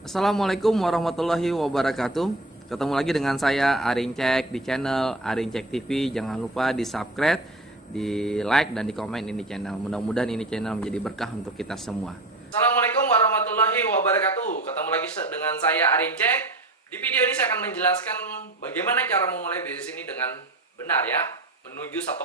Assalamualaikum warahmatullahi wabarakatuh. Ketemu lagi dengan saya Arin Cek di channel Arin Cek TV. Jangan lupa di subscribe, di like dan di komen ini channel. Mudah-mudahan ini channel menjadi berkah untuk kita semua. Assalamualaikum warahmatullahi wabarakatuh. Ketemu lagi dengan saya Arin Cek. Di video ini saya akan menjelaskan bagaimana cara memulai bisnis ini dengan benar ya, menuju 1,6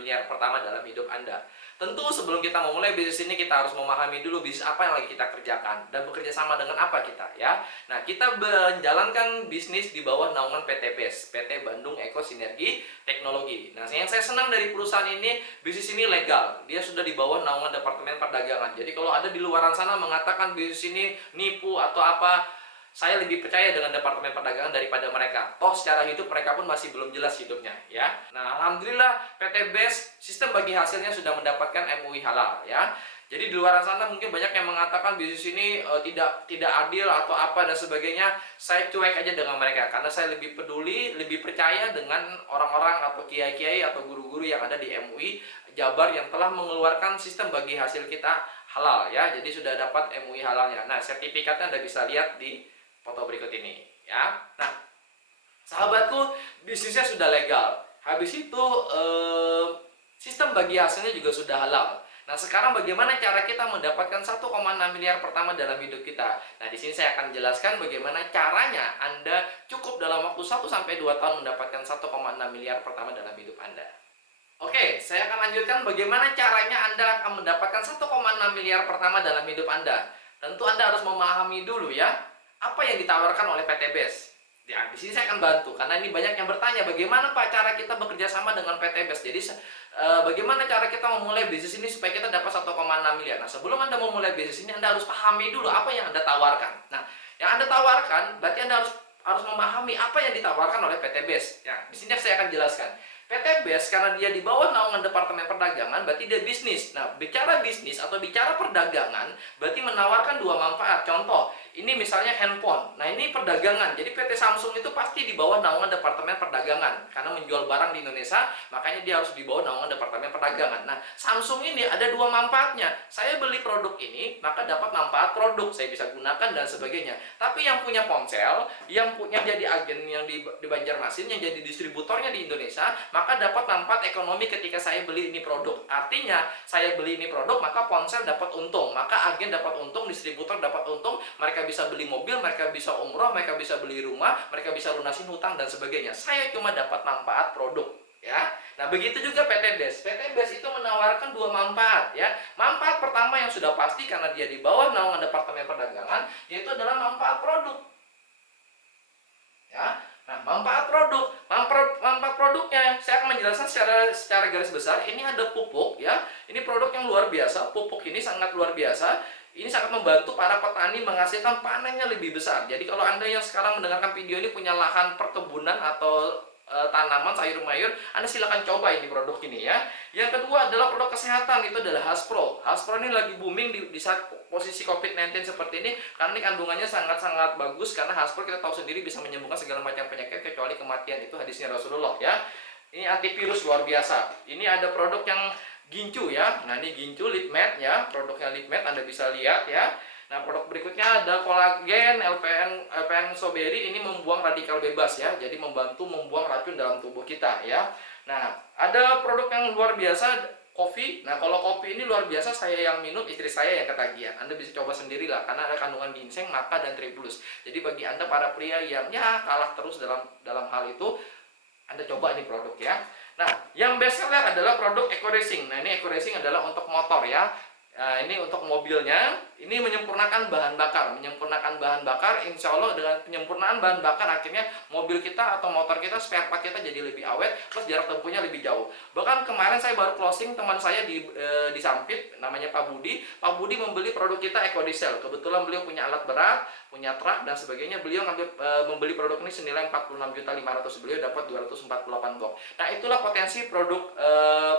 miliar pertama dalam hidup Anda. Tentu sebelum kita memulai bisnis ini kita harus memahami dulu bisnis apa yang lagi kita kerjakan dan bekerja sama dengan apa kita ya. Nah, kita menjalankan bisnis di bawah naungan PT BES, PT Bandung Eko Sinergi Teknologi. Nah, yang saya senang dari perusahaan ini, bisnis ini legal. Dia sudah di bawah naungan Departemen Perdagangan. Jadi kalau ada di luaran sana mengatakan bisnis ini nipu atau apa, saya lebih percaya dengan Departemen Perdagangan daripada mereka. Toh secara hidup mereka pun masih belum jelas hidupnya ya. Nah, alhamdulillah PT BES sistem bagi hasilnya sudah mendapatkan MUI halal ya. Jadi di luar sana mungkin banyak yang mengatakan bisnis ini tidak adil atau apa dan sebagainya. Saya cuek aja dengan mereka karena saya lebih peduli, lebih percaya dengan orang-orang atau kiai-kiai atau guru-guru yang ada di MUI Jabar yang telah mengeluarkan sistem bagi hasil kita halal ya. Jadi sudah dapat MUI halalnya. Nah, sertifikatnya Anda bisa lihat di foto berikut ini ya. Nah, sahabatku, bisnisnya sudah legal. Habis itu sistem bagi hasilnya juga sudah halal. Nah, sekarang bagaimana cara kita mendapatkan 1,6 miliar pertama dalam hidup kita? Nah, di sini saya akan jelaskan bagaimana caranya Anda cukup dalam waktu 1 sampai 2 tahun mendapatkan 1,6 miliar pertama dalam hidup Anda. Oke, saya akan lanjutkan bagaimana caranya Anda akan mendapatkan 1,6 miliar pertama dalam hidup Anda. Tentu Anda harus memahami dulu ya, apa yang ditawarkan oleh PT BES. Ya, di sini saya akan bantu karena ini banyak yang bertanya bagaimana Pak cara kita bekerja sama dengan PT BES. Jadi bagaimana cara kita memulai bisnis ini supaya kita dapat 1,6 miliar. Nah, sebelum Anda memulai bisnis ini Anda harus pahami dulu apa yang Anda tawarkan. Nah, yang Anda tawarkan berarti Anda harus memahami apa yang ditawarkan oleh PT BES. Ya, di sini saya akan jelaskan. PT BES karena dia di bawah naungan Departemen Perdagangan berarti dia bisnis. Nah, bicara bisnis atau bicara perdagangan berarti menawarkan dua manfaat. Contoh, ini misalnya handphone. Nah, ini perdagangan. Jadi PT Samsung itu pasti di bawah naungan Departemen Perdagangan karena menjual barang di Indonesia, makanya dia harus di bawah naungan Departemen Perdagangan. Nah, Samsung ini ada dua manfaatnya. Saya beli produk ini, maka dapat manfaat produk, saya bisa gunakan dan sebagainya. Tapi yang punya ponsel, yang punya jadi agen yang di Banjarmasin, yang jadi distributornya di Indonesia, maka dapat manfaat ekonomi ketika saya beli ini produk. Artinya, saya beli ini produk, maka ponsel dapat untung, maka agen dapat untung, distributor dapat untung, mereka bisa beli mobil, mereka bisa umroh, mereka bisa beli rumah, mereka bisa lunasin hutang dan sebagainya. Saya cuma dapat manfaat produk ya. Nah, begitu juga PT BES. PT BES itu menawarkan dua manfaat ya. Manfaat pertama yang sudah pasti karena dia di bawah naungan Departemen Perdagangan, yaitu adalah manfaat produk. Ya. Nah, manfaat produk, manfaat produknya saya akan menjelaskan secara garis besar. Ini ada pupuk ya. Ini produk yang luar biasa. Pupuk ini sangat luar biasa. Ini sangat membantu para petani menghasilkan panennya lebih besar. Jadi kalau Anda yang sekarang mendengarkan video ini punya lahan perkebunan atau tanaman sayur mayur, Anda silakan coba ini produk ini ya. Yang kedua adalah produk kesehatan, itu adalah Haspro. Haspro ini lagi booming di saat posisi COVID-19 seperti ini karena ini kandungannya sangat-sangat bagus, karena Haspro kita tahu sendiri bisa menyembuhkan segala macam penyakit kecuali kematian, itu hadisnya Rasulullah ya. Ini antivirus luar biasa. Ini ada produk yang Gincu ya. Nah, ini Gincu LipMed ya, produknya LipMed Anda bisa lihat ya. Nah, produk berikutnya ada kolagen LPN Soberi, ini membuang radikal bebas ya. Jadi membantu membuang racun dalam tubuh kita ya. Nah, ada produk yang luar biasa, kopi. Nah, kalau kopi ini luar biasa, saya yang minum, istri saya yang ketagihan. Anda bisa coba sendirilah karena ada kandungan ginseng, maca dan tribulus. Jadi bagi Anda para pria yang ya kalah terus dalam hal itu, Anda coba ini produk ya. Nah, yang best seller adalah produk Eco Racing. Nah, ini Eco Racing adalah untuk motor ya. Nah, ini untuk mobilnya. Ini menyempurnakan bahan bakar. Menyempurnakan bahan bakar, insya Allah dengan penyempurnaan bahan bakar akhirnya mobil kita atau motor kita, spare part kita jadi lebih awet, plus jarak tempuhnya lebih jauh. Bahkan kemarin saya baru closing teman saya di Sampit, namanya Pak Budi. Pak Budi membeli produk kita Eco Diesel. Kebetulan beliau punya alat berat, punya truk dan sebagainya. Beliau membeli produk ini senilai 46.500.000. Beliau dapat 248 box. Nah, itulah potensi produk,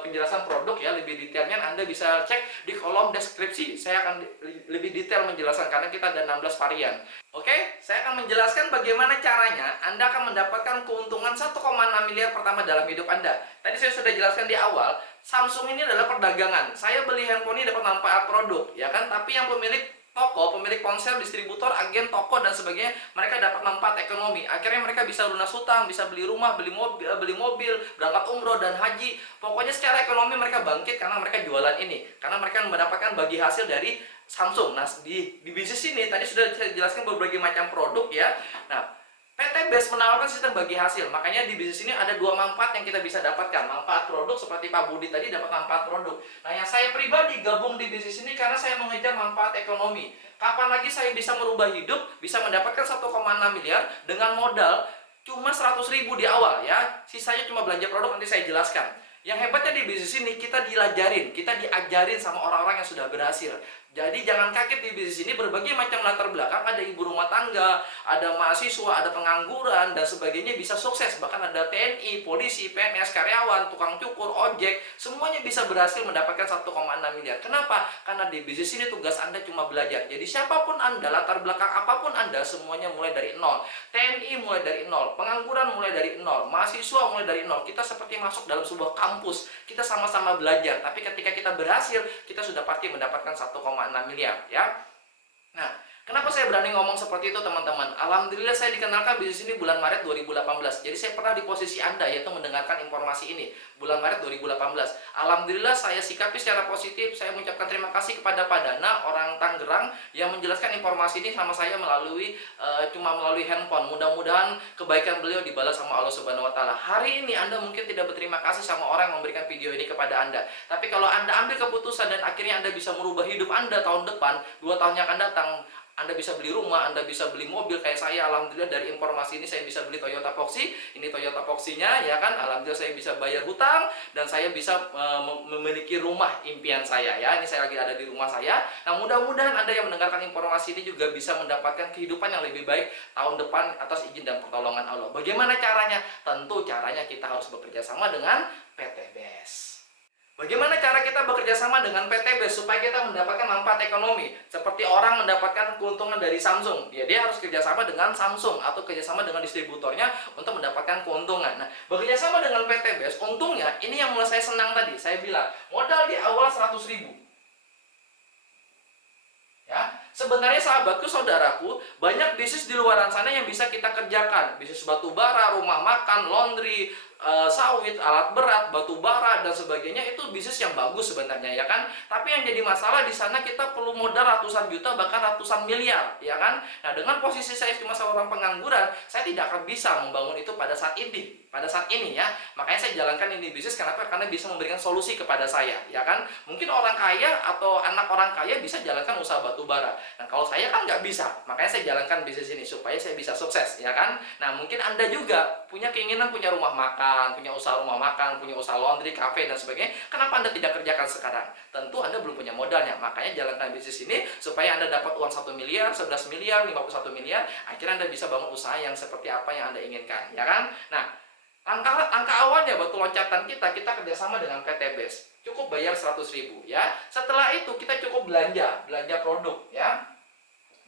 penjelasan produk ya, lebih detailnya Anda bisa cek di kolom deskripsi. Saya akan lebih detail menjelaskan karena kita ada 16 varian. Oke, saya akan menjelaskan bagaimana caranya Anda akan mendapatkan keuntungan 1,6 miliar pertama dalam hidup Anda. Tadi saya sudah jelaskan di awal, Samsung ini adalah perdagangan. Saya beli handphone ini dapat manfaat produk, ya kan? Tapi yang pemilik toko, pemilik ponsel, distributor, agen toko dan sebagainya, mereka dapat manfaat ekonomi. Akhirnya mereka bisa lunas hutang, bisa beli rumah, beli mobil, berangkat umroh dan haji. Pokoknya secara ekonomi mereka bangkit karena mereka jualan ini, karena mereka mendapatkan bagi hasil dari Samsung. Nah, di bisnis ini tadi sudah saya jelaskan berbagai macam produk ya. Nah, PT Best menawarkan sistem bagi hasil. Makanya di bisnis ini ada dua manfaat yang kita bisa dapatkan. Manfaat produk seperti Pak Budi tadi dapat manfaat produk. Nah, yang saya pribadi gabung di bisnis ini karena saya mengejar manfaat ekonomi. Kapan lagi saya bisa merubah hidup, bisa mendapatkan 1,6 miliar dengan modal cuma 100.000 di awal ya. Sisanya cuma belanja produk, nanti saya jelaskan. Yang hebatnya di bisnis ini kita diajarin sama orang-orang yang sudah berhasil. Jadi jangan kaget, di bisnis ini berbagai macam latar belakang, ada ibu rumah tangga, ada mahasiswa, ada pengangguran dan sebagainya bisa sukses. Bahkan ada TNI, polisi, PNS, karyawan, tukang cukur, ojek, semuanya bisa berhasil mendapatkan 1,6 miliar. Kenapa? Karena di bisnis ini tugas Anda cuma belajar. Jadi siapapun Anda, latar belakang apapun Anda, semuanya mulai dari nol. TNI mulai dari nol, pengangguran mulai dari nol, mahasiswa mulai dari nol. Kita seperti masuk dalam sebuah kampus, kita sama-sama belajar. Tapi ketika kita berhasil, kita sudah pasti mendapatkan 1,6 miliar ya. Nah, kenapa saya berani ngomong seperti itu teman-teman? Alhamdulillah saya dikenalkan bisnis ini bulan Maret 2018. Jadi saya pernah di posisi Anda, yaitu mendengarkan informasi ini bulan Maret 2018. Alhamdulillah saya sikapi secara positif. Saya mengucapkan terima kasih kepada Pak Dana, orang Tangerang, yang menjelaskan informasi ini sama saya melalui cuma melalui handphone. Mudah-mudahan kebaikan beliau dibalas sama Allah Subhanahu wa taala. Hari ini Anda mungkin tidak berterima kasih sama orang yang memberikan video ini kepada Anda. Tapi kalau Anda ambil keputusan dan akhirnya Anda bisa merubah hidup Anda tahun depan, 2 tahun yang akan datang, Anda bisa beli rumah, Anda bisa beli mobil kayak saya. Alhamdulillah dari informasi ini saya bisa beli Toyota Proxy. Ini Toyota Proxy-nya ya kan. Alhamdulillah saya bisa bayar hutang dan saya bisa memiliki rumah impian saya ya. Ini saya lagi ada di rumah saya. Nah, mudah-mudahan Anda yang mendengarkan informasi ini juga bisa mendapatkan kehidupan yang lebih baik tahun depan atas izin dan pertolongan Allah. Bagaimana caranya? Tentu caranya kita harus bekerja sama dengan PT Best. Bagaimana cara kita bekerja sama dengan PT Best supaya kita mendapatkan manfaat ekonomi? Seperti orang mendapatkan keuntungan dari Samsung, dia harus kerjasama dengan Samsung atau kerjasama dengan distributornya untuk mendapatkan keuntungan. Nah, bekerja sama dengan PT Best, untungnya ini yang mulai saya senang tadi. Saya bilang, modal di awal 100.000. Ya, sebenarnya sahabatku, saudaraku, banyak bisnis di luar sana yang bisa kita kerjakan. Bisnis batu bara, rumah makan, laundry, sawit, alat berat, batu bara dan sebagainya, itu bisnis yang bagus sebenarnya ya kan. Tapi yang jadi masalah di sana kita perlu modal ratusan juta bahkan ratusan miliar ya kan. Nah, dengan posisi saya cuma seorang pengangguran, saya tidak akan bisa membangun itu pada saat ini ya. Makanya saya jalankan ini bisnis. Kenapa? Karena bisa memberikan solusi kepada saya ya kan. Mungkin orang kaya atau anak orang kaya bisa jalankan usaha batu bara. Nah, kalau saya kan nggak bisa. Makanya saya jalankan bisnis ini supaya saya bisa sukses ya kan. Nah, mungkin Anda juga punya keinginan punya rumah makan, punya usaha rumah makan, punya usaha laundry, cafe dan sebagainya. Kenapa Anda tidak kerjakan sekarang? Tentu Anda belum punya modalnya. Makanya jalankan bisnis ini supaya Anda dapat uang 1 miliar, 11 miliar, 51 miliar. Akhirnya Anda bisa bangun usaha yang seperti apa yang Anda inginkan, ya kan? Nah, angka awalnya batu loncatan kita kerjasama dengan PT Best. Cukup bayar 100.000 ya. Setelah itu kita cukup belanja produk ya.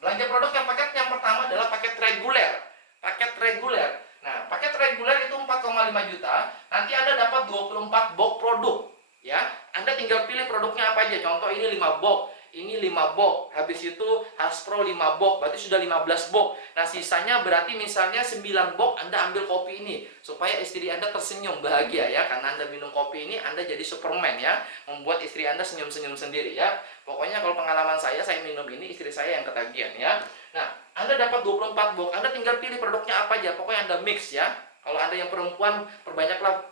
Belanja produk yang pertama adalah paket reguler. Paket reguler. Nah, paket reguler itu 4,5 juta. Nanti Anda dapat 24 box produk ya. Anda tinggal pilih produknya apa aja. Contoh ini 5 box. Ini 5 box, habis itu Haspro 5 box, berarti sudah 15 box. Nah, sisanya berarti misalnya 9 box Anda ambil kopi ini supaya istri Anda tersenyum bahagia ya. Karena Anda minum kopi ini, Anda jadi Superman ya, membuat istri Anda senyum-senyum sendiri ya. Pokoknya kalau pengalaman saya minum ini, istri saya yang ketagihan ya. Nah, Anda dapat 24 box, Anda tinggal pilih produknya apa aja, pokoknya Anda mix ya. Kalau Anda yang perempuan, perbanyaklah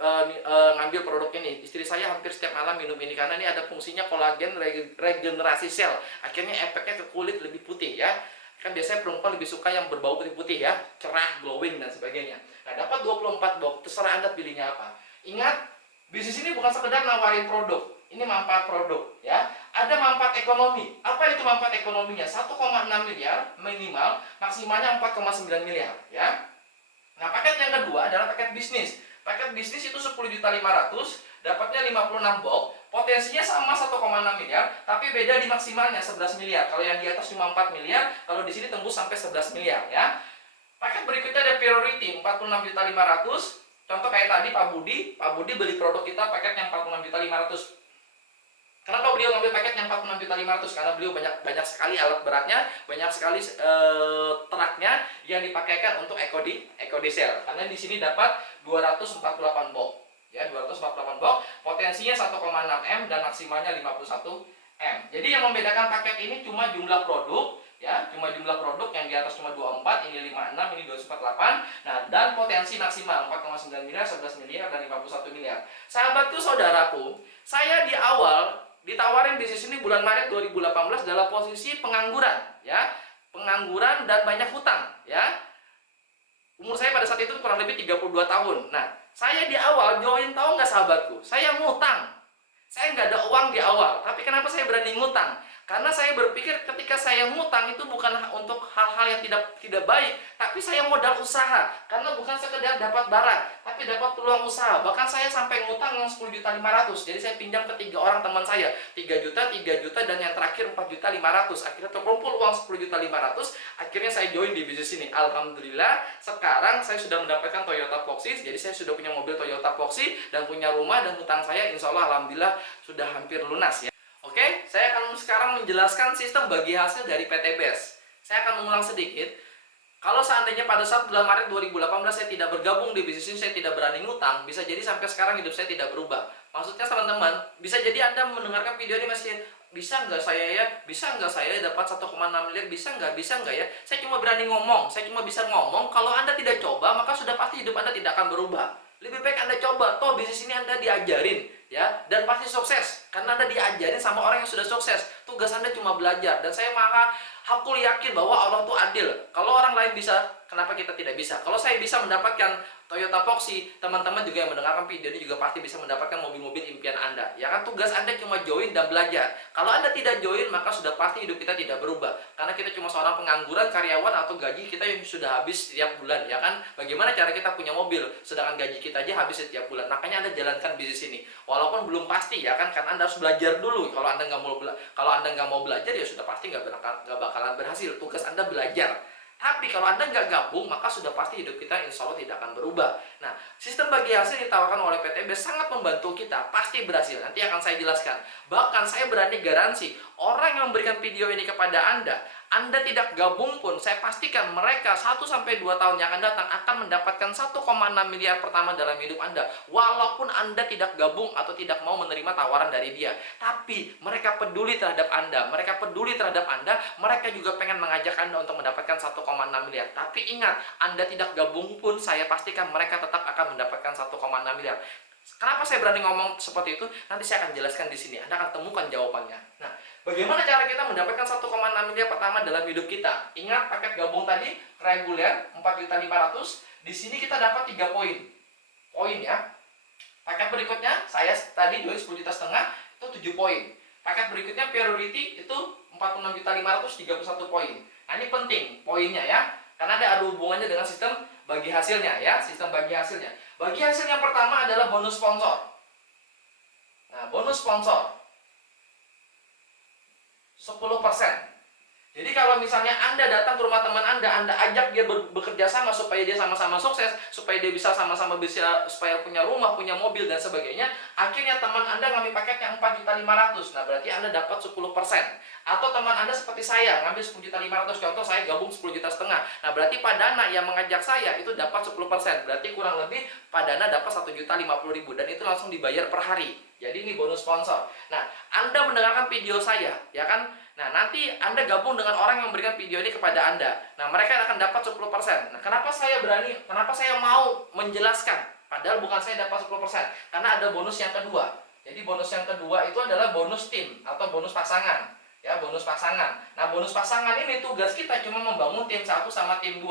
ngambil produk ini. Istri saya hampir setiap malam minum ini karena ini ada fungsinya kolagen regenerasi sel. Akhirnya efeknya ke kulit lebih putih ya. Kan biasanya perempuan lebih suka yang berbau putih-putih ya, cerah, glowing dan sebagainya. Nah, dapat 24 box, terserah Anda pilihnya apa. Ingat, bisnis ini bukan sekedar nawarin produk. Ini manfaat produk ya. Ada manfaat ekonomi. Apa itu manfaat ekonominya? 1,6 miliar minimal, maksimalnya 4,9 miliar ya. Nah, paket yang kedua adalah paket bisnis. Paket bisnis itu 10.500.000, dapatnya 56 box, potensinya sama 1,6 miliar, tapi beda di maksimalnya 11 miliar. Kalau yang di atas cuma 4 miliar, kalau di sini tembus sampai 11 miliar ya. Paket berikutnya ada priority 46.500.000. Contoh kayak tadi Pak Budi beli produk kita paketnya 46.500.000. Kenapa beliau ngambil paket yang 46.500.000? Karena beliau banyak sekali alat beratnya, banyak sekali truknya yang dipakaikan untuk eco diesel. Karena di sini dapat 248 box. Ya, 248 box, potensinya 1,6 M dan maksimalnya 51 M. Jadi yang membedakan paket ini cuma jumlah produk, ya, cuma jumlah produk. Yang di atas cuma 24, ini 56, ini 248. Nah, dan potensi maksimal 4,9 miliar, 11 miliar dan 51 miliar. Sahabatku, saudaraku, saya di awal ditawarin bisnis ini bulan Maret 2018 dalam posisi pengangguran, ya, pengangguran dan banyak hutang, ya. Umur saya pada saat itu kurang lebih 32 tahun. Nah, saya di awal join, tahu nggak sahabatku, saya ngutang. Saya nggak ada uang di awal, tapi kenapa saya berani ngutang? Karena saya berpikir ketika saya ngutang itu bukan untuk hal-hal yang tidak baik, tapi saya modal usaha. Karena bukan sekedar dapat barang, tapi dapat peluang usaha. Bahkan saya sampai ngutang yang 10.500.000. Jadi saya pinjam ke 3 orang teman saya, 3 juta, 3 juta, dan yang terakhir 4.500.000. Akhirnya terkumpul uang 10.500.000. Akhirnya saya join di bisnis ini. Alhamdulillah, sekarang saya sudah mendapatkan Toyota Proxy. Jadi saya sudah punya mobil Toyota Proxy dan punya rumah, dan hutang saya insya Allah alhamdulillah sudah hampir lunas, ya. Oke, saya akan sekarang menjelaskan sistem bagi hasil dari PT BES. Saya akan mengulang sedikit. Kalau seandainya pada saat bulan Maret 2018 saya tidak bergabung di bisnis ini, saya tidak berani ngutang, bisa jadi sampai sekarang hidup saya tidak berubah. Maksudnya teman-teman, bisa jadi Anda mendengarkan video ini masih, bisa nggak saya ya, bisa nggak saya dapat 1,6 miliar, bisa nggak ya. Saya cuma berani ngomong, saya cuma bisa ngomong. Kalau Anda tidak coba, maka sudah pasti hidup Anda tidak akan berubah. Lebih baik Anda coba, toh bisnis ini Anda diajarin, ya, dan pasti sukses karena Anda diajarin sama orang yang sudah sukses. Tugas Anda cuma belajar, dan saya aku yakin bahwa Allah tuh adil. Kalau orang lain bisa, kenapa kita tidak bisa? Kalau saya bisa mendapatkan Toyota Proxy, teman-teman juga yang mendengarkan video ini juga pasti bisa mendapatkan mobil-mobil impian Anda. Ya kan, tugas Anda cuma join dan belajar. Kalau Anda tidak join, maka sudah pasti hidup kita tidak berubah. Karena kita cuma seorang pengangguran, karyawan, atau gaji kita yang sudah habis setiap bulan, ya kan? Bagaimana cara kita punya mobil, sedangkan gaji kita aja habis setiap bulan. Makanya Anda jalankan bisnis ini. Walaupun belum pasti, ya kan? Karena Anda harus belajar dulu. Kalau Anda nggak mau belajar, ya sudah pasti nggak bakalan berhasil. Tugas Anda belajar. Tapi kalau Anda nggak gabung, maka sudah pasti hidup kita insya Allah tidak akan berubah. Nah, sistem bagi hasil ditawarkan oleh PT BES sangat membantu kita, pasti berhasil. Nanti akan saya jelaskan. Bahkan saya berani garansi, orang yang memberikan video ini kepada Anda tidak gabung pun, saya pastikan mereka 1-2 tahun yang akan datang akan mendapatkan 1,6 miliar pertama dalam hidup Anda. Walaupun Anda tidak gabung atau tidak mau menerima tawaran dari dia. Tapi mereka peduli terhadap Anda, mereka peduli terhadap Anda, mereka juga pengen mengajak Anda untuk mendapatkan 1,6 miliar. Tapi ingat, Anda tidak gabung pun, saya pastikan mereka tetap akan mendapatkan 1,6 miliar. Kenapa saya berani ngomong seperti itu? Nanti saya akan jelaskan di sini. Anda akan temukan jawabannya. Nah, bagaimana cara kita mendapatkan 1,6 miliar pertama dalam hidup kita? Ingat paket gabung tadi, reguler 4.500.000. Di sini kita dapat 3 poin. Poin, ya. Paket berikutnya, saya tadi join 10,5 juta, itu 7 poin. Paket berikutnya priority itu 46.500.000, 31 poin. Nah, ini penting poinnya, ya. Karena ada hubungannya dengan sistem bagi hasilnya, ya. Sistem bagi hasilnya. Bagi hasil yang pertama adalah bonus sponsor. Nah, bonus sponsor 10%. Jadi kalau misalnya Anda datang ke rumah teman Anda ajak dia bekerja sama supaya dia sama-sama sukses, supaya dia bisa sama-sama supaya punya rumah, punya mobil dan sebagainya, akhirnya teman Anda ngambil paket yang 4.500.000. Nah, berarti Anda dapat 10%. Atau teman Anda seperti saya, ngambil 10.500.000, contoh saya gabung 10,5 juta. Nah, berarti Pak Dana yang mengajak saya itu dapat 10%. Berarti kurang lebih Pak Dana dapat 1.050.000 dan itu langsung dibayar per hari. Jadi ini bonus sponsor. Nah, Anda mendengarkan video saya, ya kan? Nah, nanti Anda gabung dengan orang yang memberikan video ini kepada Anda. Nah, mereka akan dapat 10%. Nah, kenapa saya mau menjelaskan? Padahal bukan saya dapat 10%. Karena ada bonus yang kedua. Jadi bonus yang kedua itu adalah bonus tim atau bonus pasangan. Ya, bonus pasangan. Nah, bonus pasangan ini tugas kita cuma membangun tim 1 sama tim 2.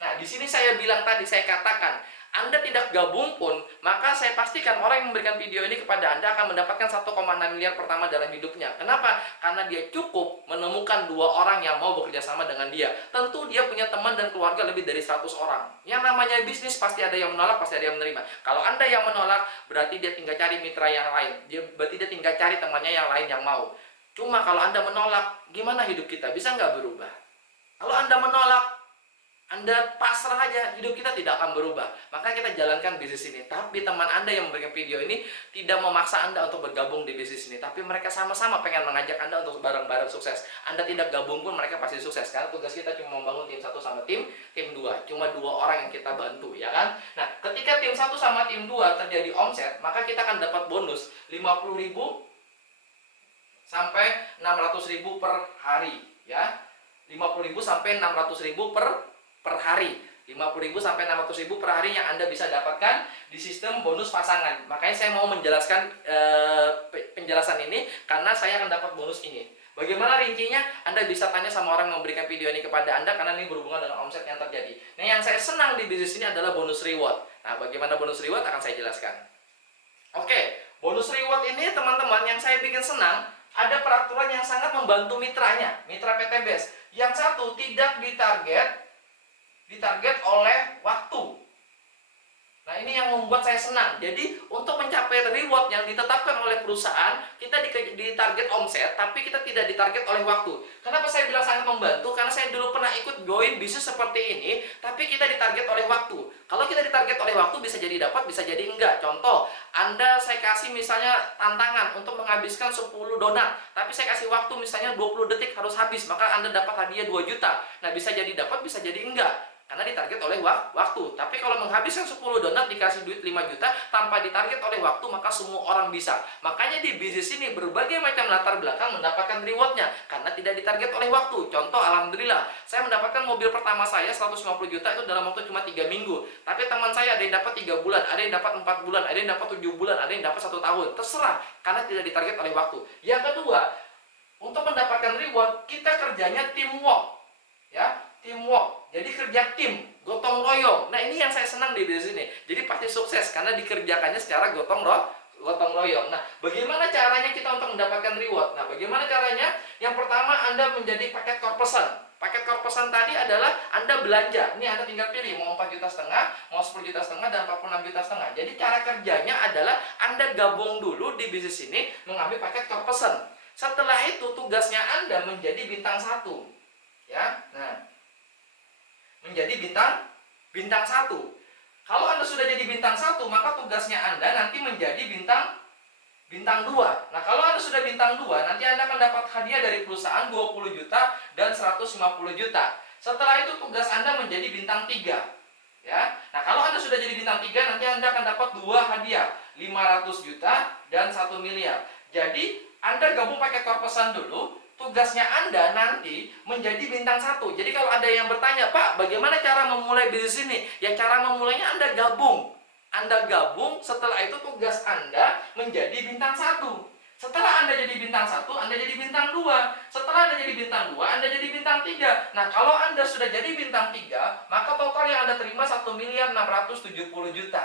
Nah, di sini saya bilang tadi, saya katakan, Anda tidak gabung pun, maka saya pastikan orang yang memberikan video ini kepada Anda akan mendapatkan 1,6 miliar pertama dalam hidupnya. Kenapa? Karena dia cukup menemukan 2 orang yang mau bekerja sama dengan dia. Tentu dia punya teman dan keluarga lebih dari 100 orang. Yang namanya bisnis pasti ada yang menolak, pasti ada yang menerima. Kalau Anda yang menolak, berarti dia tinggal cari mitra yang lain. Berarti dia tinggal cari temannya yang lain yang mau. Cuma kalau Anda menolak, gimana hidup kita? Bisa nggak berubah? Kalau Anda menolak, Anda pasrah aja, hidup kita tidak akan berubah. Maka kita jalankan bisnis ini. Tapi teman Anda yang memberikan video ini tidak memaksa Anda untuk bergabung di bisnis ini, tapi mereka sama-sama pengen mengajak Anda untuk bareng-bareng sukses. Anda tidak gabung pun mereka pasti sukses, karena tugas kita cuma membangun tim 1 sama tim 2. Cuma 2 orang yang kita bantu, ya kan? Nah, ketika tim 1 sama tim 2 terjadi omset, maka kita akan dapat bonus 50.000 sampai 600.000 per hari, ya. 50.000 sampai 600.000 per hari. 50.000 sampai 600.000 per hari yang Anda bisa dapatkan di sistem bonus pasangan. Makanya saya mau menjelaskan penjelasan ini karena saya akan dapat bonus ini. Bagaimana rincinya? Anda bisa tanya sama orang yang memberikan video ini kepada Anda karena ini berhubungan dengan omset yang terjadi. Nah, yang saya senang di bisnis ini adalah bonus reward. Nah, bagaimana bonus reward akan saya jelaskan. Oke, bonus reward ini teman-teman yang saya bikin senang, ada peraturan yang sangat membantu mitranya, mitra PTBS. Yang satu, tidak ditarget oleh waktu. Nah, ini yang membuat saya senang. Jadi, untuk mencapai reward yang ditetapkan oleh perusahaan, kita ditarget omset, tapi kita tidak ditarget oleh waktu. Kenapa saya bilang sangat membantu? Karena saya dulu pernah ikut join bisnis seperti ini, tapi kita ditarget oleh waktu. Kalau kita ditarget oleh waktu, bisa jadi dapat, bisa jadi enggak. Contoh, saya kasih misalnya tantangan untuk menghabiskan 10 donat, tapi saya kasih waktu misalnya 20 detik harus habis, maka Anda dapat hadiah 2 juta. Nah, bisa jadi dapat, bisa jadi enggak. Karena ditarget oleh waktu. Tapi kalau menghabiskan 10 donat dikasih duit 5 juta tanpa ditarget oleh waktu, maka semua orang bisa. Makanya di bisnis ini berbagai macam latar belakang mendapatkan rewardnya karena tidak ditarget oleh waktu. Contoh, alhamdulillah, saya mendapatkan mobil pertama saya 150 juta itu dalam waktu cuma 3 minggu. Tapi teman saya ada yang dapat 3 bulan, ada yang dapat 4 bulan, ada yang dapat 7 bulan, ada yang dapat 1 tahun. Terserah, karena tidak ditarget oleh waktu. Yang kedua, untuk mendapatkan reward, kita kerjanya teamwork. Ya, teamwork. Jadi kerja tim, gotong royong. Nah, ini yang saya senang di bisnis ini. Jadi pasti sukses karena dikerjakannya secara gotong royong. Nah, bagaimana caranya kita untuk mendapatkan reward? Nah, bagaimana caranya? Yang pertama, Anda menjadi paket korpesan. Paket korpesan tadi adalah Anda belanja. Ini Anda tinggal pilih mau 4,5 juta, mau 10,5 juta, dan 46,5 juta. Jadi cara kerjanya adalah Anda gabung dulu di bisnis ini mengambil paket korpesan. Setelah itu tugasnya Anda menjadi bintang 1. Ya. Nah, menjadi bintang 1. Kalau Anda sudah jadi bintang 1, maka tugasnya Anda nanti menjadi bintang 2. Nah, kalau Anda sudah bintang 2, nanti Anda akan dapat hadiah dari perusahaan 20 juta dan 150 juta. Setelah itu tugas Anda menjadi bintang 3. Ya. Nah, kalau Anda sudah jadi bintang 3, nanti Anda akan dapat 2 hadiah, 500 juta dan 1 miliar. Jadi, Anda gabung pakai korpesan dulu. Tugasnya Anda nanti menjadi bintang 1. Jadi kalau ada yang bertanya, Pak, bagaimana cara memulai bisnis ini? Ya, cara memulainya Anda gabung. Anda gabung, setelah itu tugas Anda menjadi bintang 1. Setelah Anda jadi bintang 1, Anda jadi bintang 2. Setelah Anda jadi bintang 2, Anda jadi bintang 3. Nah, kalau Anda sudah jadi bintang 3, maka total yang Anda terima 1.670 juta.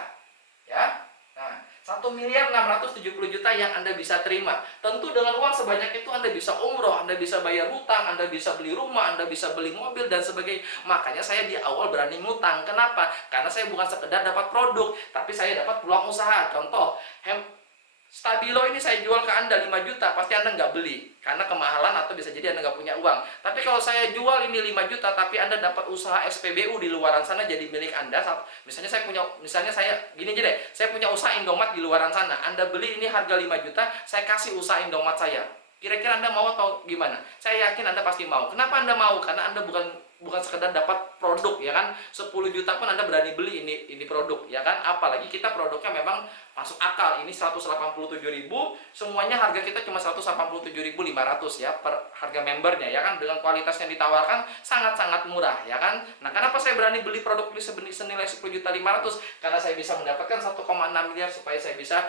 Ya. Nah, 1.670 juta yang Anda bisa terima. Tentu dengan uang sebanyak itu Anda bisa umroh, Anda bisa bayar hutang, Anda bisa beli rumah, Anda bisa beli mobil dan sebagainya. Makanya saya di awal berani ngutang. Kenapa? Karena saya bukan sekedar dapat produk, tapi saya dapat peluang usaha. Contoh, Stabilo ini saya jual ke Anda 5 juta, pasti Anda nggak beli karena kemahalan atau bisa jadi Anda nggak punya uang. Tapi kalau saya jual ini 5 juta, tapi Anda dapat usaha SPBU di luaran sana jadi milik Anda. Misalnya saya gini aja deh, saya punya usaha Indomaret di luaran sana. Anda beli ini harga 5 juta, saya kasih usaha Indomaret saya. Kira-kira Anda mau atau gimana? Saya yakin Anda pasti mau. Kenapa Anda mau? Karena Anda bukan sekedar dapat produk, ya kan? 10 juta pun Anda berani beli ini produk, ya kan? Apalagi kita produknya memang masuk akal. Ini 187.000, semuanya harga kita cuma 187.500 ya per harga membernya, ya kan? Dengan kualitas yang ditawarkan sangat-sangat murah, ya kan? Nah, kenapa saya berani beli produk ini senilai 10.500.000? Karena saya bisa mendapatkan 1,6 miliar supaya saya bisa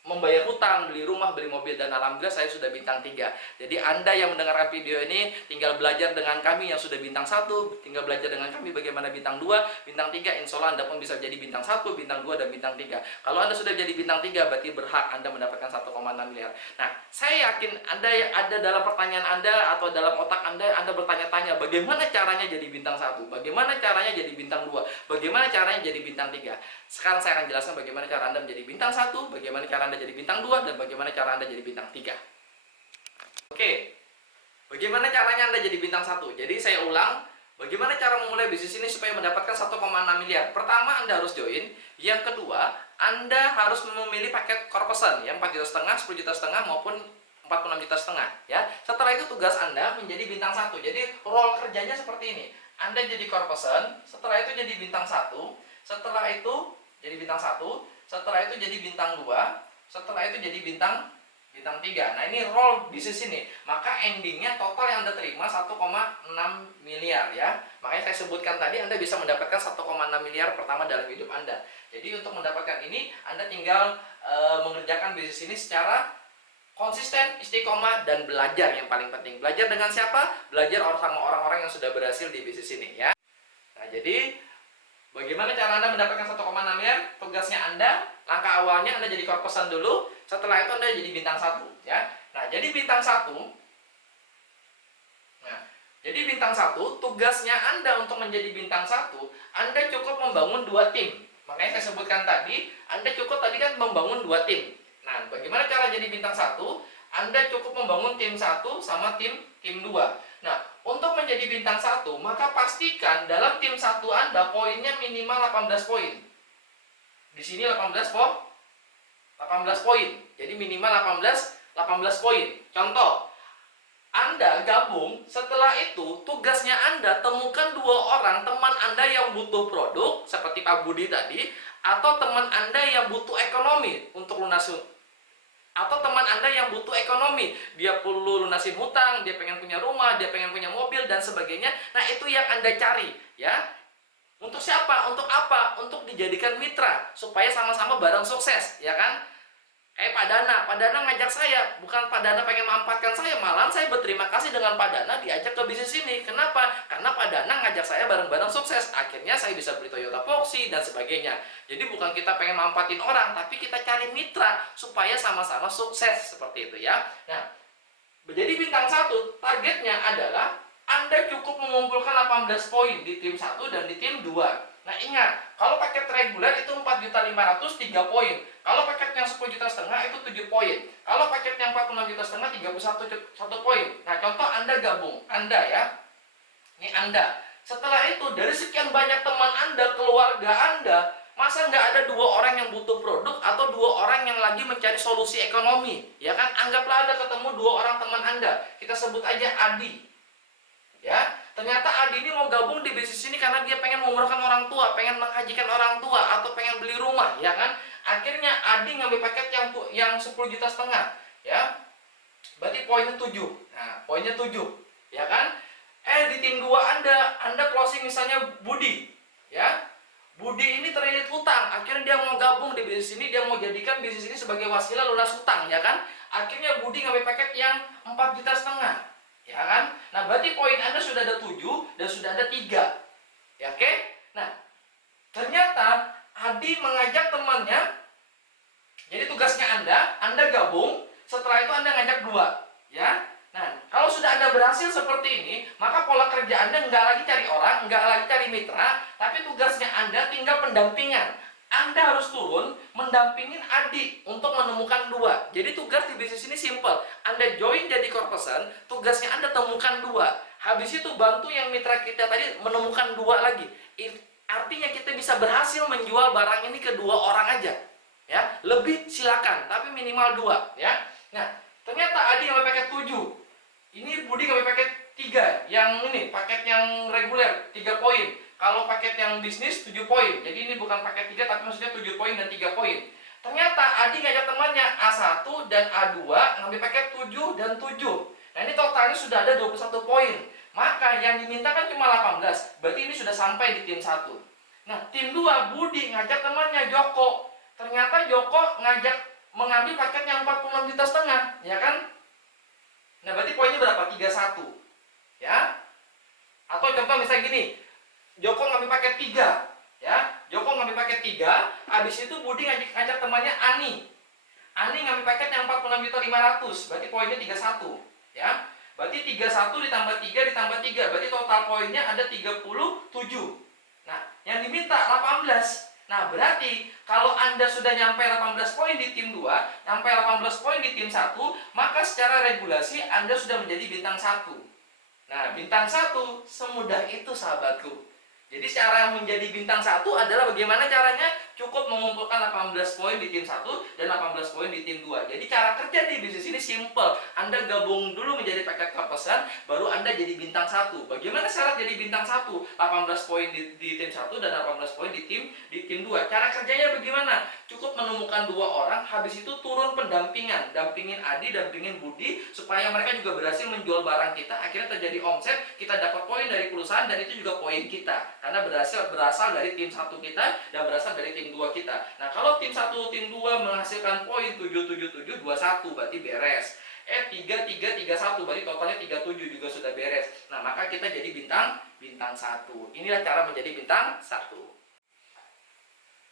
membayar hutang, beli rumah, beli mobil, dan alhamdulillah saya sudah bintang 3. Jadi Anda yang mendengarkan video ini tinggal belajar dengan kami yang sudah bintang 1, tinggal belajar dengan kami bagaimana bintang 2, bintang 3, insya Allah Anda pun bisa jadi bintang 1, bintang 2, dan bintang 3. Kalau Anda sudah jadi bintang 3, berarti berhak Anda mendapatkan 1,6 miliar. Nah, saya yakin Anda ada dalam pertanyaan Anda atau dalam otak Anda bertanya-tanya bagaimana caranya jadi bintang 1, bagaimana caranya jadi bintang 2, bagaimana caranya jadi bintang 3. Sekarang saya akan jelaskan bagaimana cara Anda menjadi bintang 1, bagaimana cara Anda jadi bintang 2, dan bagaimana cara Anda jadi bintang 3. Oke, bagaimana caranya Anda jadi bintang 1? Jadi saya ulang, Bagaimana cara memulai bisnis ini supaya mendapatkan 1,6 miliar? Pertama, Anda harus join. Yang kedua, Anda harus memilih paket core person yang 4,5 juta, 10,5 juta maupun 46,5 juta ya. Setelah itu tugas Anda menjadi bintang 1. Jadi role kerjanya seperti ini. Anda jadi core person, setelah itu jadi bintang 1, setelah itu jadi bintang 1, setelah itu jadi bintang 2, setelah itu jadi bintang 3. Nah, ini role bisnis ini. Maka endingnya total yang Anda terima 1,6 miliar ya. Makanya saya sebutkan tadi Anda bisa mendapatkan 1,6 miliar pertama dalam hidup Anda. Jadi untuk mendapatkan ini Anda tinggal mengerjakan bisnis ini secara konsisten, istiqomah, dan belajar yang paling penting. Belajar dengan siapa? Belajar sama orang-orang yang sudah berhasil di bisnis ini ya. Nah, jadi bagaimana cara Anda mendapatkan 1,6 miliar? Tugasnya Anda, langkah awalnya Anda jadi core person dulu, setelah itu Anda jadi bintang 1 ya. Nah, jadi bintang 1. Nah, jadi bintang 1, tugasnya Anda untuk menjadi bintang 1, Anda cukup membangun 2 tim. Makanya saya sebutkan tadi, Anda cukup tadi kan membangun 2 tim. Nah, bagaimana cara jadi bintang 1? Anda cukup membangun tim 1 sama tim 2. Nah, untuk menjadi bintang 1, maka pastikan dalam tim 1 Anda poinnya minimal 18 poin. Di sini 18 poin. Jadi minimal 18 poin. Contoh, Anda gabung, setelah itu tugasnya Anda temukan 2 orang teman Anda yang butuh produk seperti Pak Budi tadi, atau teman Anda yang butuh ekonomi untuk lunasin, atau teman Anda yang butuh ekonomi, dia perlu lunasin hutang, dia pengen punya rumah, dia pengen punya mobil dan sebagainya. Nah, itu yang Anda cari ya. Untuk siapa? Untuk apa? Untuk dijadikan mitra supaya sama-sama bareng sukses, ya kan? Kayak Pak Dana ngajak saya, bukan Pak Dana pengen memanfaatkan saya, malah saya berterima kasih dengan Pak Dana diajak ke bisnis ini. Kenapa? Karena Pak Dana ngajak saya bareng-bareng sukses. Akhirnya saya bisa beli Toyota Proxy dan sebagainya. Jadi bukan kita pengen manfaatin orang, tapi kita cari mitra supaya sama-sama sukses seperti itu ya. Nah, menjadi bintang 1 targetnya adalah Anda cukup mengumpulkan 18 poin di tim 1 dan di tim 2. Nah, ingat, kalau paket reguler itu 4.500.000 3 poin. Kalau paket yang 10,5 juta itu 7 poin. Kalau paket yang 46,5 juta 31 poin. Nah, contoh Anda gabung, Anda ya. Ini Anda. Setelah itu dari sekian banyak teman Anda, keluarga Anda, masa nggak ada 2 orang yang butuh produk atau 2 orang yang lagi mencari solusi ekonomi? Ya kan, anggaplah Anda ketemu 2 orang teman Anda. Kita sebut aja Adi. Ya, ternyata Adi ini mau gabung di bisnis ini karena dia pengen mengumrohkan orang tua, pengen menghajikan orang tua, atau pengen beli rumah, ya kan? Akhirnya Adi ngambil paket yang 10,5 juta, ya. Berarti poinnya 7. Nah, poinnya 7, ya kan? Di tim 2 Anda closing misalnya Budi, ya. Budi ini terlilit hutang, akhirnya dia mau gabung di bisnis ini, dia mau jadikan bisnis ini sebagai wasilah lunas hutang, ya kan? Akhirnya Budi ngambil paket yang 4,5 juta. Ya kan? Nah, berarti poin Anda sudah ada 7 dan sudah ada 3. Ya, oke? Nah, ternyata Adi mengajak temannya. Jadi tugasnya Anda gabung, setelah itu Anda ngajak 2, ya. Nah, kalau sudah Anda berhasil seperti ini, maka pola kerja Anda nggak lagi cari orang, nggak lagi cari mitra, tapi tugasnya Anda tinggal pendampingan. Anda harus turun mendampingin Adi untuk menemukan 2. Jadi tugas di bisnis ini simple. Anda join jadi core person, tugasnya Anda temukan 2. Habis itu bantu yang mitra kita tadi menemukan 2 lagi. Artinya kita bisa berhasil menjual barang ini ke 2 orang aja. Ya, lebih silakan, tapi minimal 2, ya. Nah, ternyata Adi ngambil paket 7. Ini Budi ngambil paket 3. Yang ini paket yang reguler 3 poin. Kalau paket yang bisnis 7 poin. Jadi ini bukan paket 3 tapi maksudnya 7 poin dan 3 poin. Ternyata Adi ngajak temannya A1 dan A2 ngambil paket 7 dan 7. Nah, ini totalnya sudah ada 21 poin. Maka yang diminta kan cuma 18. Berarti ini sudah sampai di tim 1. Nah, tim 2 Budi ngajak temannya Joko. Ternyata Joko mengambil paket yang 46,5 juta, ya kan? Nah, berarti poinnya berapa? 31. Ya. Atau contoh misalnya gini, Joko ngambil paket 3, ya. Joko ngambil paket 3, habis itu Budi ngajak temannya Ani. Ani ngambil paket yang 46,5 juta, berarti poinnya 31, ya. Berarti 31 ditambah 3 ditambah 3, berarti total poinnya ada 37. Nah, yang diminta 18. Nah, berarti kalau Anda sudah nyampe 18 poin di tim 2, nyampe 18 poin di tim 1, maka secara regulasi Anda sudah menjadi bintang 1. Nah, bintang satu semudah itu sahabatku. Jadi cara menjadi bintang satu adalah bagaimana caranya cukup mengumpulkan 18 poin di tim satu dan 18 poin di tim 2. Jadi cara kerja di bisnis ini simple. Anda gabung dulu menjadi paket korpesan, baru Anda jadi bintang satu. Bagaimana syarat jadi bintang satu? 18 poin di tim satu dan 18 poin di tim 2. Cara kerjanya bagaimana? Cukup menemukan 2 orang, habis itu turun pendampingan, dampingin Adi, dampingin Budi, supaya mereka juga berhasil menjual barang kita, akhirnya terjadi omset, kita dapat poin dari perusahaan, dan itu juga poin kita. Karena berasal dari tim satu kita dan berasal dari tim 2 kita. Nah, kalau tim 1, tim 2 menghasilkan poin 777 21 berarti beres. 3331 berarti totalnya 37 juga sudah beres. Nah, maka kita jadi bintang 1. Inilah cara menjadi bintang 1.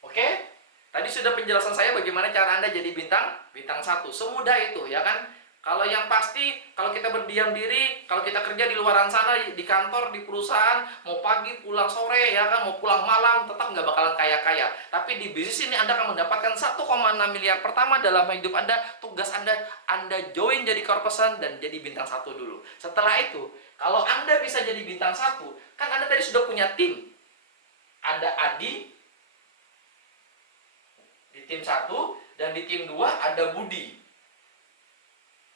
Oke? Tadi sudah penjelasan saya bagaimana cara Anda jadi bintang 1. Semudah itu, ya kan? Kalau yang pasti, kalau kita berdiam diri, kalau kita kerja di luaran sana, di kantor, di perusahaan, mau pagi, pulang sore, ya kan, mau pulang malam, tetap nggak bakalan kaya-kaya. Tapi di bisnis ini Anda akan mendapatkan 1,6 miliar pertama dalam hidup Anda. Tugas Anda join jadi korpesan dan jadi bintang 1 dulu. Setelah itu, kalau Anda bisa jadi bintang 1, kan Anda tadi sudah punya tim. Ada Adi di tim 1, dan di tim 2 ada Budi.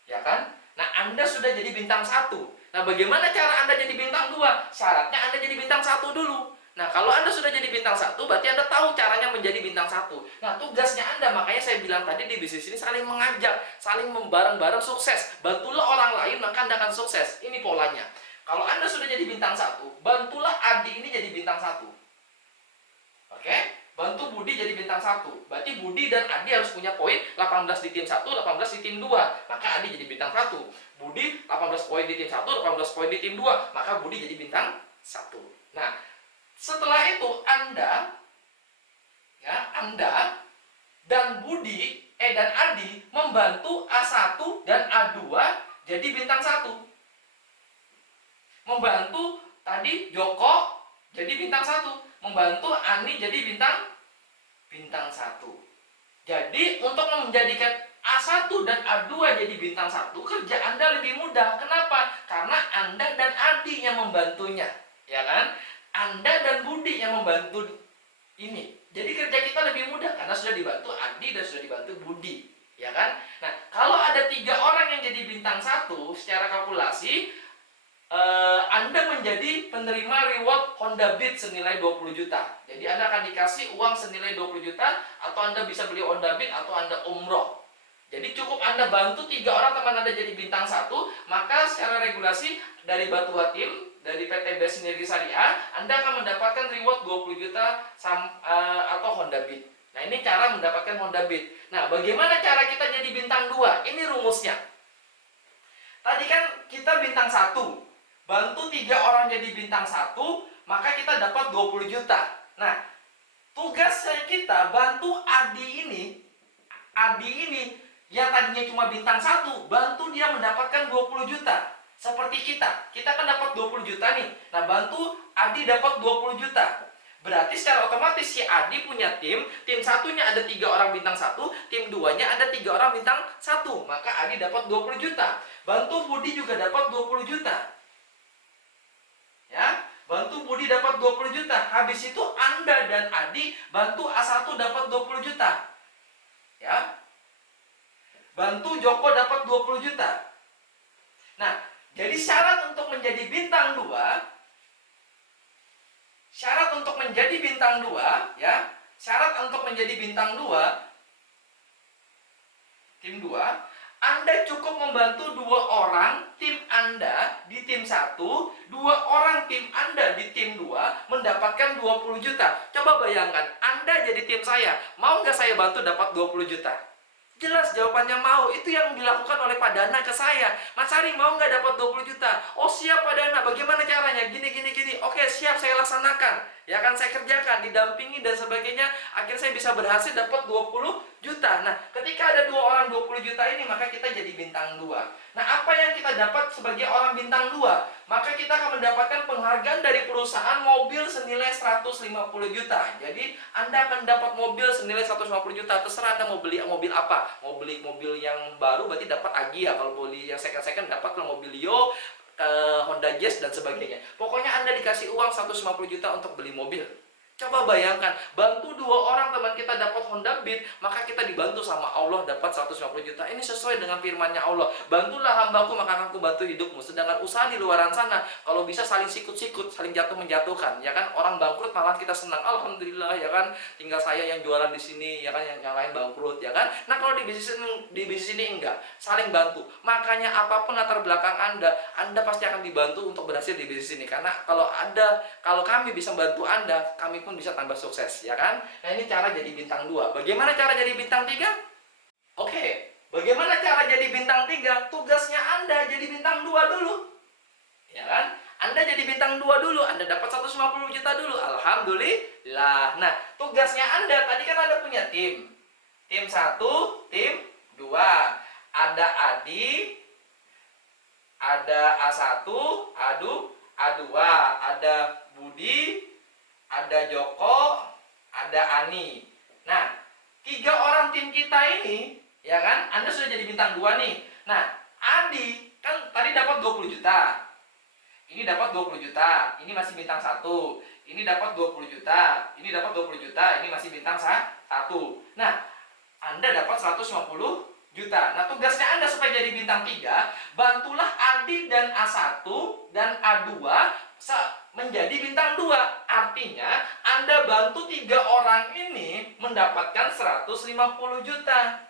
Ya kan? Nah, Anda sudah jadi bintang 1. Nah, bagaimana cara Anda jadi bintang 2? Syaratnya Anda jadi bintang 1 dulu. Nah, kalau Anda sudah jadi bintang 1, berarti Anda tahu caranya menjadi bintang 1. Nah, tugasnya Anda, makanya saya bilang tadi di bisnis ini saling mengajak, saling bareng-bareng sukses. Bantulah orang lain, maka Anda akan sukses. Ini polanya. Kalau Anda sudah jadi bintang 1, bantulah Adi ini jadi bintang 1. Oke? Bantu Budi jadi bintang 1. Berarti Budi dan Adi harus punya poin 18 di tim 1, 18 di tim 2. Maka Adi jadi bintang 1. Budi 18 poin di tim 1, 18 poin di tim 2. Maka Budi jadi bintang 1. Nah, setelah itu Anda dan Budi dan Adi membantu A1 dan A2 jadi bintang 1. Membantu tadi Joko jadi bintang 1. Membantu Ani jadi bintang 1. Jadi untuk menjadikan A1 dan A2 jadi bintang 1, kerja Anda lebih mudah. Kenapa? Karena Anda dan Adi yang membantunya, ya kan? Anda dan Budi yang membantu ini. Jadi kerja kita lebih mudah karena sudah dibantu Adi dan sudah dibantu Budi, ya kan? Nah, kalau ada 3 orang yang jadi bintang 1, secara kalkulasi Anda menjadi penerima reward Honda Beat senilai 20 juta. Jadi Anda akan dikasih uang senilai 20 juta, atau Anda bisa beli Honda Beat, atau Anda umroh. Jadi cukup Anda bantu 3 orang teman Anda jadi bintang 1, maka secara regulasi dari Batu Hatim, dari PT BES Sinergi Syariah, Anda akan mendapatkan reward 20 juta atau Honda Beat. Nah, ini cara mendapatkan Honda Beat. Nah, bagaimana cara kita jadi bintang 2? Ini rumusnya. Tadi kan kita bintang 1. Bantu 3 orang jadi bintang 1, maka kita dapat 20 juta. Nah, tugasnya kita bantu Adi ini yang tadinya cuma bintang 1, bantu dia mendapatkan 20 juta. Seperti kita kan dapat 20 juta nih. Nah, bantu Adi dapat 20 juta. Berarti secara otomatis si Adi punya tim 1-nya ada 3 orang bintang 1, tim 2-nya ada 3 orang bintang 1. Maka Adi dapat 20 juta. Bantu Budi juga dapat 20 juta. Ya, bantu Budi dapat 20 juta. Habis itu Anda dan Adi bantu A1 dapat 20 juta. Ya. Bantu Joko dapat 20 juta. Nah, jadi syarat untuk menjadi bintang 2, ya. Syarat untuk menjadi bintang 2 tim 2, Anda cukup membantu 2 orang tim Anda di tim 1, 2 orang tim Anda di tim 2 mendapatkan 20 juta. Coba bayangkan, Anda jadi tim saya, mau nggak saya bantu dapat 20 juta? Jelas jawabannya mau. Itu yang dilakukan oleh Pak Dana ke saya. Mas Ari, mau nggak dapat 20 juta? Oh siap Pak Dana, bagaimana caranya? Gini. Oke siap, saya laksanakan. Ya kan, saya kerjakan, didampingi dan sebagainya. Akhirnya saya bisa berhasil dapat 20 juta. Nah, ketika ada 2 orang 20 juta ini, maka kita jadi bintang 2. Nah, apa yang kita dapat sebagai orang bintang 2? Maka kita akan mendapatkan penghargaan dari perusahaan, mobil senilai 150 juta. Jadi, Anda akan dapat mobil senilai 150 juta. Terserah Anda mau beli mobil apa. Mau beli mobil yang baru berarti dapat Agya. Kalau beli yang second dapat mobil Leo. Honda Jazz dan sebagainya. Pokoknya Anda dikasih uang 150 juta untuk beli mobil. Coba bayangkan, bantu 2 orang teman kita dapat Honda Beat, maka kita dibantu sama Allah dapat 150 juta. Ini sesuai dengan firman-Nya Allah. Bantulah hambaku, maka aku bantu hidupmu. Sedangkan usaha di luaran sana, kalau bisa saling sikut-sikut, saling jatuh menjatuhkan, ya kan? Orang bangkrut malah kita senang. Alhamdulillah, ya kan? Tinggal saya yang jualan di sini, ya kan? Yang lain bangkrut, ya kan? Nah, kalau di bisnis ini enggak, saling bantu. Makanya apapun latar belakang Anda pasti akan dibantu untuk berhasil di bisnis ini. Karena kalau kami bisa bantu Anda, kami pun bisa tambah sukses, ya kan? Nah, ini cara jadi bintang 2. Bagaimana cara jadi bintang 3? Oke, bagaimana cara jadi bintang 3? Tugasnya Anda jadi bintang 2 dulu. Ya kan? Anda jadi bintang 2 dulu, Anda dapat 150 juta dulu. Alhamdulillah. Nah, tugasnya Anda, tadi kan Anda punya tim. Tim 1, tim 2. Ada Adi, ada A1, A2, ada Budi, ada Joko, ada Ani. Nah, 3 orang tim kita ini, ya kan? Anda sudah jadi bintang 2 nih. Nah, Adi kan tadi dapat 20 juta. Ini dapat 20 juta. Ini masih bintang 1. Ini dapat 20 juta. Ini dapat 20 juta. Ini masih bintang 1. Nah, Anda dapat 150 juta. Nah, tugasnya Anda supaya jadi bintang 3, bantulah Adi dan A1 dan A2 menjadi bintang 2. Artinya, Anda bantu 3 orang ini mendapatkan 150 juta.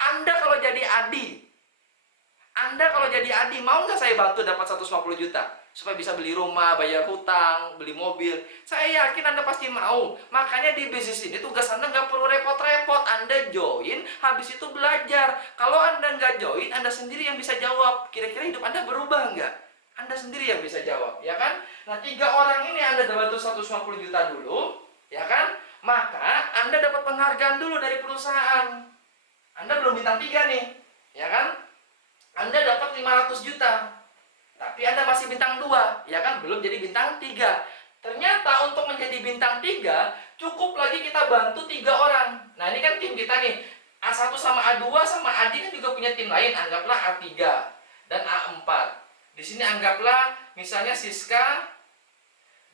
Anda kalau jadi Adi, mau nggak saya bantu dapat 150 juta? Supaya bisa beli rumah, bayar hutang, beli mobil. Saya yakin Anda pasti mau. Makanya di bisnis ini tugas Anda nggak perlu repot-repot. Anda join, habis itu belajar. Kalau Anda nggak join, Anda sendiri yang bisa jawab. Kira-kira hidup Anda berubah nggak? Anda sendiri yang bisa jawab, ya kan? Nah, 3 orang ini Anda dapat 150 juta dulu, ya kan? Maka Anda dapat penghargaan dulu dari perusahaan. Anda belum bintang 3 nih, ya kan? Anda dapat 500 juta. Tapi Anda masih bintang 2, ya kan? Belum jadi bintang 3. Ternyata untuk menjadi bintang 3, cukup lagi kita bantu 3 orang. Nah, ini kan tim kita nih. A1 sama A2 sama Adi kan juga punya tim lain. Anggaplah A3 dan A4. Di sini anggaplah misalnya Siska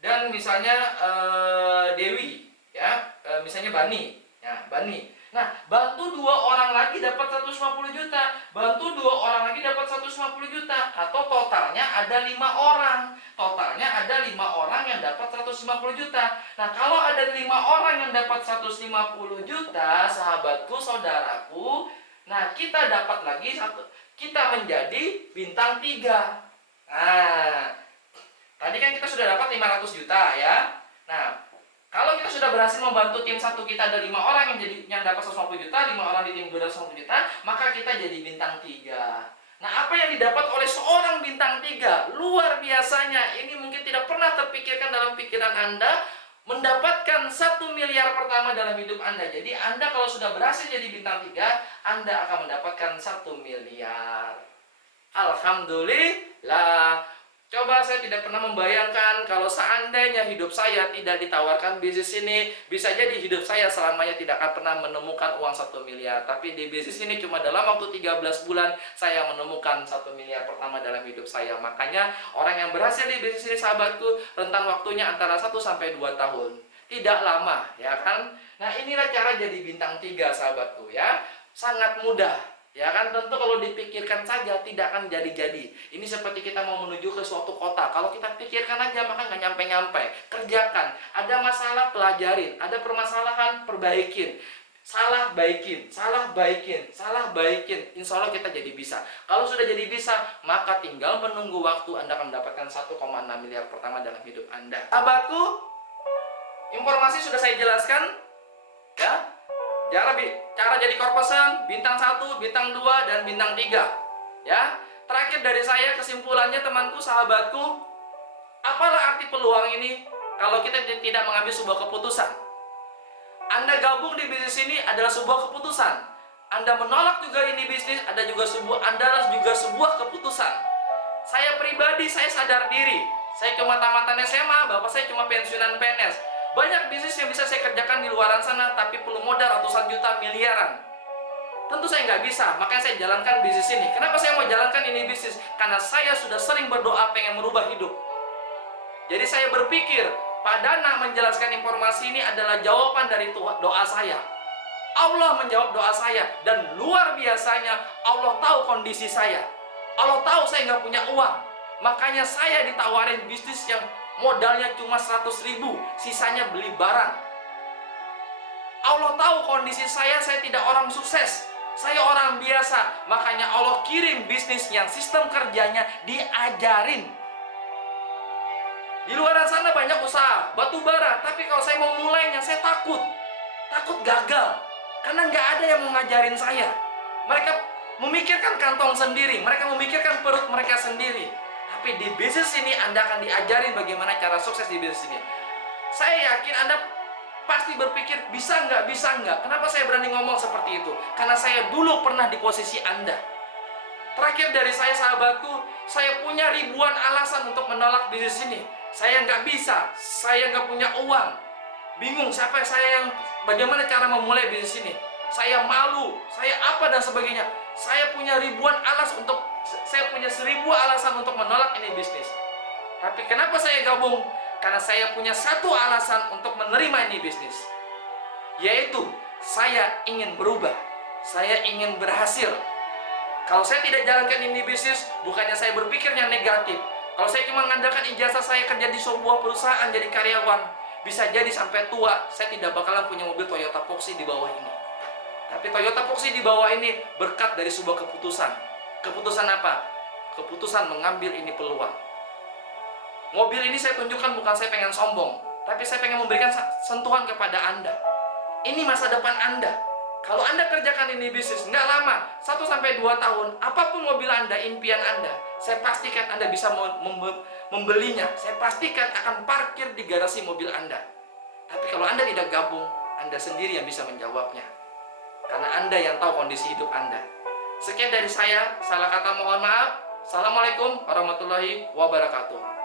dan misalnya Dewi, ya. Misalnya Bani. Ya, Bani. Nah, bantu 2 orang lagi dapat 150 juta. Bantu 2 orang lagi dapat 150 juta. Atau totalnya ada 5 orang. Totalnya ada 5 orang yang dapat 150 juta. Nah, kalau ada 5 orang yang dapat 150 juta, sahabatku, saudaraku, nah kita dapat lagi kita menjadi bintang 3. Nah, tadi kan kita sudah dapat 500 juta, ya. Nah, kalau kita sudah berhasil membantu tim 1 kita ada 5 orang yang dapat 150 juta, 5 orang di tim 2 dapat 150 juta, maka kita jadi bintang 3. Nah, apa yang didapat oleh seorang bintang 3? Luar biasanya. Ini mungkin tidak pernah terpikirkan dalam pikiran Anda, mendapatkan 1 miliar pertama dalam hidup Anda. Jadi, Anda kalau sudah berhasil jadi bintang 3, Anda akan mendapatkan 1 miliar. Alhamdulillah. Coba, saya tidak pernah membayangkan kalau seandainya hidup saya tidak ditawarkan bisnis ini, bisa jadi hidup saya selamanya tidak akan pernah menemukan uang 1 miliar. Tapi di bisnis ini cuma dalam waktu 13 bulan saya menemukan 1 miliar pertama dalam hidup saya. Makanya orang yang berhasil di bisnis ini, sahabatku, rentang waktunya antara 1 sampai 2 tahun. Tidak lama, ya kan? Nah, inilah cara jadi bintang 3, sahabatku, ya. Sangat mudah. Ya kan, tentu kalau dipikirkan saja tidak akan jadi-jadi. Ini seperti kita mau menuju ke suatu kota. Kalau kita pikirkan aja maka nggak nyampe-nyampe. Kerjakan. Ada masalah, pelajarin. Ada permasalahan, perbaikin. Salah baikin, salah baikin, salah baikin. Insya Allah kita jadi bisa. Kalau sudah jadi bisa, maka tinggal menunggu waktu Anda akan mendapatkan 1,6 miliar pertama dalam hidup Anda. Sahabatku, informasi sudah saya jelaskan, ya. Cara jadi korpesan, bintang 1, bintang 2, dan bintang 3. Ya. Terakhir dari saya, kesimpulannya temanku, sahabatku, apalah arti peluang ini kalau kita tidak mengambil sebuah keputusan? Anda gabung di bisnis ini adalah sebuah keputusan. Anda menolak juga ini bisnis, adalah juga sebuah keputusan. Saya pribadi, saya sadar diri. Saya cuma tamatan SMA, bapak saya cuma pensiunan PNS. Banyak bisnis yang bisa saya kerjakan di luaran sana, tapi perlu modal ratusan juta, miliaran. Tentu saya nggak bisa, makanya saya jalankan bisnis ini. Kenapa saya mau jalankan ini bisnis? Karena saya sudah sering berdoa pengen merubah hidup. Jadi saya berpikir, Pak Dana menjelaskan informasi ini adalah jawaban dari doa saya. Allah menjawab doa saya, dan luar biasanya Allah tahu kondisi saya. Allah tahu saya nggak punya uang. Makanya saya ditawarin bisnis yang modalnya cuma 100.000, sisanya beli barang. Allah tahu kondisi saya tidak orang sukses. Saya orang biasa, makanya Allah kirim bisnis yang sistem kerjanya diajarin. Di luar sana banyak usaha, batu bara, tapi kalau saya mau mulainya, saya takut gagal. Karena nggak ada yang mau ngajarin saya. Mereka memikirkan kantong sendiri, mereka memikirkan perut mereka sendiri. Tapi di bisnis ini Anda akan diajarin bagaimana cara sukses di bisnis ini. Saya yakin Anda pasti berpikir, bisa nggak? Kenapa saya berani ngomong seperti itu? Karena saya dulu pernah di posisi Anda. Terakhir dari saya, sahabatku, saya punya ribuan alasan untuk menolak bisnis ini. Saya nggak bisa, saya nggak punya uang. Bingung bagaimana cara memulai bisnis ini. Saya malu, saya apa dan sebagainya. Saya punya 1000 alasan untuk menolak ini bisnis. Tapi kenapa saya gabung? Karena saya punya satu alasan untuk menerima ini bisnis, yaitu saya ingin berubah, saya ingin berhasil. Kalau saya tidak jalankan ini bisnis, bukannya saya berpikirnya negatif. Kalau saya cuma mengandalkan ijazah saya kerja di sebuah perusahaan jadi karyawan, bisa jadi sampai tua saya tidak bakalan punya mobil Toyota Proxy di bawah ini. Tapi Toyota Proxy di bawah ini berkat dari sebuah keputusan. Keputusan apa? Keputusan mengambil ini peluang. Mobil ini saya tunjukkan bukan saya pengen sombong, tapi saya pengen memberikan sentuhan kepada Anda. Ini masa depan Anda. Kalau Anda kerjakan ini bisnis, nggak lama, 1-2 tahun, apapun mobil Anda, impian Anda, saya pastikan Anda bisa membelinya. Saya pastikan akan parkir di garasi mobil Anda. Tapi kalau Anda tidak gabung, Anda sendiri yang bisa menjawabnya. Karena Anda yang tahu kondisi hidup Anda. Sekian dari saya, salah kata mohon maaf. Assalamualaikum warahmatullahi wabarakatuh.